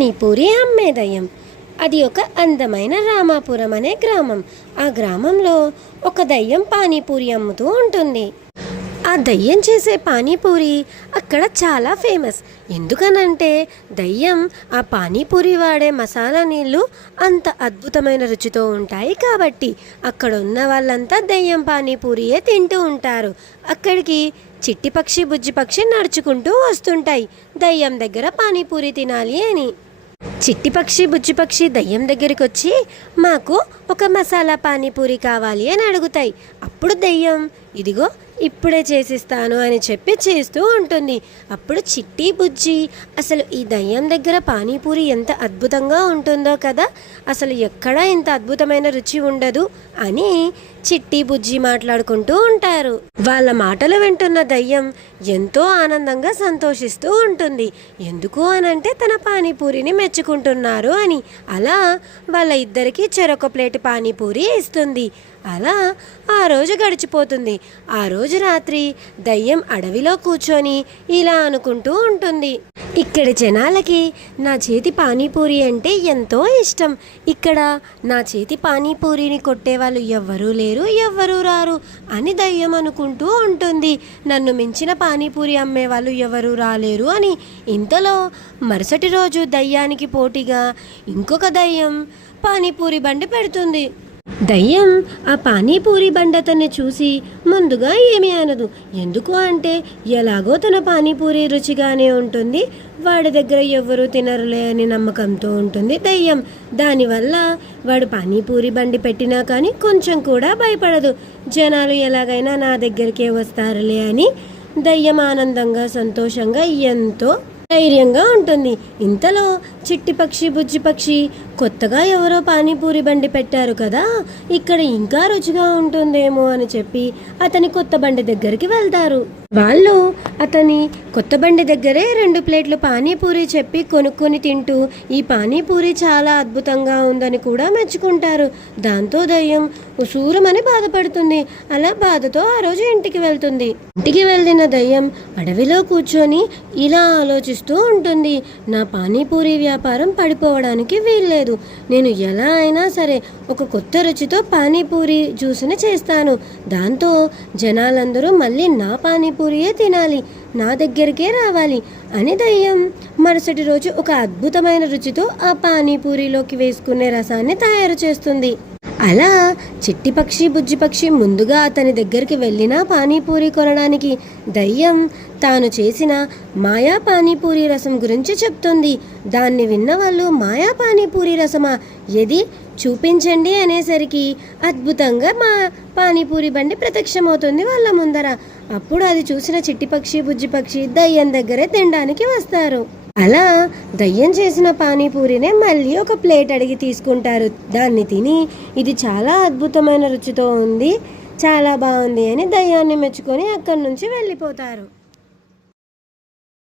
పానీపూరి అమ్మే దయ్యం. అది ఒక అందమైన రామాపురం అనే గ్రామం. ఆ గ్రామంలో ఒక దయ్యం పానీపూరి అమ్ముతూ ఉంటుంది. ఆ దయ్యం చేసే పానీపూరి అక్కడ చాలా ఫేమస్. ఎందుకనంటే దయ్యం ఆ పానీపూరి వాడే మసాలా నీళ్ళు అంత అద్భుతమైన రుచితో ఉంటాయి కాబట్టి అక్కడ ఉన్న వాళ్ళంతా దయ్యం పానీపూరియే తింటూ ఉంటారు. అక్కడికి చిట్టి పక్షి బుజ్జి పక్షి నడుచుకుంటూ వస్తుంటాయి దయ్యం దగ్గర పానీపూరి తినాలి అని. చిట్టి పక్షి బుజ్జి పక్షి దయ్యం దగ్గరికి వచ్చి మాకు ఒక మసాలా పానీపూరి కావాలి అని అడుగుతాయి. అప్పుడు దయ్యం ఇదిగో ఇప్పుడే చేసిస్తాను అని చెప్పి చేస్తూ ఉంటుంది. అప్పుడు చిట్టి బుజ్జి అసలు ఈ దయ్యం దగ్గర పానీపూరి ఎంత అద్భుతంగా ఉంటుందో కదా, అసలు ఎక్కడా ఇంత అద్భుతమైన రుచి ఉండదు అని చిట్టి బుజ్జి మాట్లాడుకుంటూ ఉంటారు. వాళ్ళ మాటలు వింటున్న దయ్యం ఎంతో ఆనందంగా సంతోషిస్తూ ఉంటుంది. ఎందుకు అనంటే తన పానీపూరిని మెచ్చుకుంటున్నారు అని. అలా వాళ్ళ ఇద్దరికి చెరొక ప్లేట్ పానీపూరి ఇస్తుంది. అలా ఆ రోజు గడిచిపోతుంది. ఆ రోజు రాత్రి దయ్యం అడవిలో కూర్చొని ఇలా అనుకుంటూ ఉంటుంది, ఇక్కడి జనాలకి నా చేతి పానీపూరి అంటే ఎంతో ఇష్టం. ఇక్కడ నా చేతి పానీపూరిని కొట్టేవాళ్ళు ఎవ్వరూ లేరు, ఎవ్వరూ రారు అని దయ్యం అనుకుంటూ ఉంటుంది. నన్ను మించిన పానీపూరి అమ్మేవాళ్ళు ఎవరూ రాలేరు అని. ఇంతలో మరుసటి రోజు దయ్యానికి పోటీగా ఇంకొక దయ్యం పానీపూరి బండి పెడుతుంది. దయ్యం ఆ పానీపూరి బండతన్ని చూసి ముందుగా ఏమీ అనదు. ఎందుకు అంటే ఎలాగో తన పానీపూరి రుచిగానే ఉంటుంది, వాడి దగ్గర ఎవ్వరూ తినరులే అని నమ్మకంతో ఉంటుంది దయ్యం. దానివల్ల వాడు పానీపూరి బండి పెట్టినా కానీ కొంచెం కూడా భయపడదు. జనాలు ఎలాగైనా నా దగ్గరికే వస్తారులే అని దయ్యం ఆనందంగా సంతోషంగా ఎంతో ధైర్యంగా ఉంటుంది. ఇంతలో చిట్టి పక్షి బుజ్జి పక్షి కొత్తగా ఎవరో పానీపూరి బండి పెట్టారు కదా, ఇక్కడ ఇంకా రుచిగా ఉంటుందేమో అని చెప్పి అతని కొత్త బండి దగ్గరికి వెళ్తారు. వాళ్ళు అతని కొత్త బండి దగ్గరే 2 ప్లేట్లు పానీపూరి చెప్పి కొనుక్కొని తింటూ ఈ పానీపూరి చాలా అద్భుతంగా ఉందని కూడా మెచ్చుకుంటారు. దాంతో దయ్యం ఉసూరమని బాధపడుతుంది. అలా బాధతో ఆ రోజు ఇంటికి వెళ్తుంది. ఇంటికి వెళ్ళిన దయ్యం అడవిలో కూర్చొని ఇలా ఆలోచిస్తూ ఉంటుంది, నా పానీపూరి వ్యాపారం పడిపోవడానికి వీల్లేదు. నేను ఎలా అయినా సరే ఒక కొత్త రుచితో పానీపూరి జ్యూస్ని చేస్తాను. దాంతో జనాలందరూ మళ్ళీ నా పానీపూరియే తినాలి, నా దగ్గరికే రావాలి అని దయ్యం మరుసటి రోజు ఒక అద్భుతమైన రుచితో ఆ పానీపూరిలోకి వేసుకునే రసాన్ని తయారు చేస్తుంది. అలా చిట్టి పక్షి బుజ్జి పక్షి ముందుగా అతని దగ్గరికి వెళ్ళిన పానీపూరి కొనడానికి దయ్యం తాను చేసిన మాయా పానీపూరి రసం గురించి చెప్తుంది. దాన్ని విన్న వాళ్ళు మాయా పానీపూరి రసమా, ఏది చూపించండి అనేసరికి అద్భుతంగా మా పానీపూరి బండి ప్రత్యక్షమవుతుంది వాళ్ళ ముందర. అప్పుడు అది చూసిన చిట్టి పక్షి బుజ్జి పక్షి దయ్యం దగ్గరే తినడానికి వస్తారు. అలా దయ్యం చేసిన పానీపూరినే మళ్ళీ ఒక ప్లేట్ అడిగి తీసుకుంటారు. దాన్ని తిని ఇది చాలా అద్భుతమైన రుచితో ఉంది, చాలా బాగుంది అని దయ్యాన్ని మెచ్చుకొని అక్కడి నుంచి వెళ్ళిపోతారు.